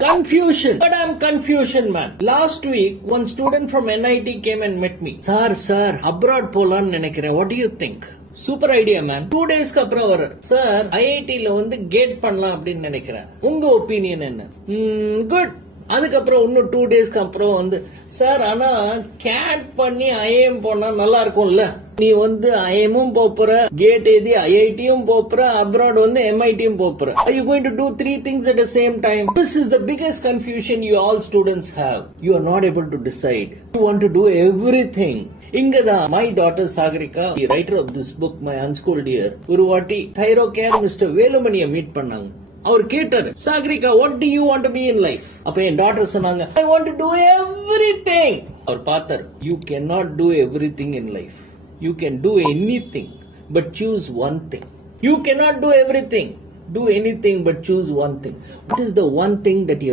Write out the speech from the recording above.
Confusion. But I'm confusion, man. Last week, one student from NIT came and met me. Sir, abroad போலான்னு நினைக்கிறேன். What do you think? Super idea man. 2 டேஸ்க்கு அப்புறம் வர சார் ஐஐடில வந்து கேட் பண்ணலாம் அப்படின்னு நினைக்கிறேன். உங்க ஒப்பீனியன் என்ன? குட். அதுக்கப்புறம் இன்னும் 2 டேஸ்க்கு அப்புறம் வந்து சார் ஆனா கேட் பண்ணி ஐஏஎம் போனா நல்லா இருக்கும்ல. நீ வந்து ஐஎம்மும் போற, கேட் எழுதி ஐஐடியும் போற, அப்ராட் வந்து எம்ஐடியும் போற. Are you going to do 3 things at the same time? This is the biggest confusion you all students have. You are not able to decide. You want to do everything. இங்கதான் my daughter Sagarika, the writer of this book, My Unschooled Year, ஒரு வாட்டி தைரோகேர் மிஸ்டர் வேலுமணியை மீட் பண்ணாங்க. அவர் கேட்டாரு, Sagarika what do you want to be in life? அப்ப என் டாட்டர் சொன்னாங்க, I want to do everything. அவர் பார்த்தார், you cannot do everything in life. You can do anything but choose one thing. You cannot do everything. Do anything but choose one thing. What is the one thing that you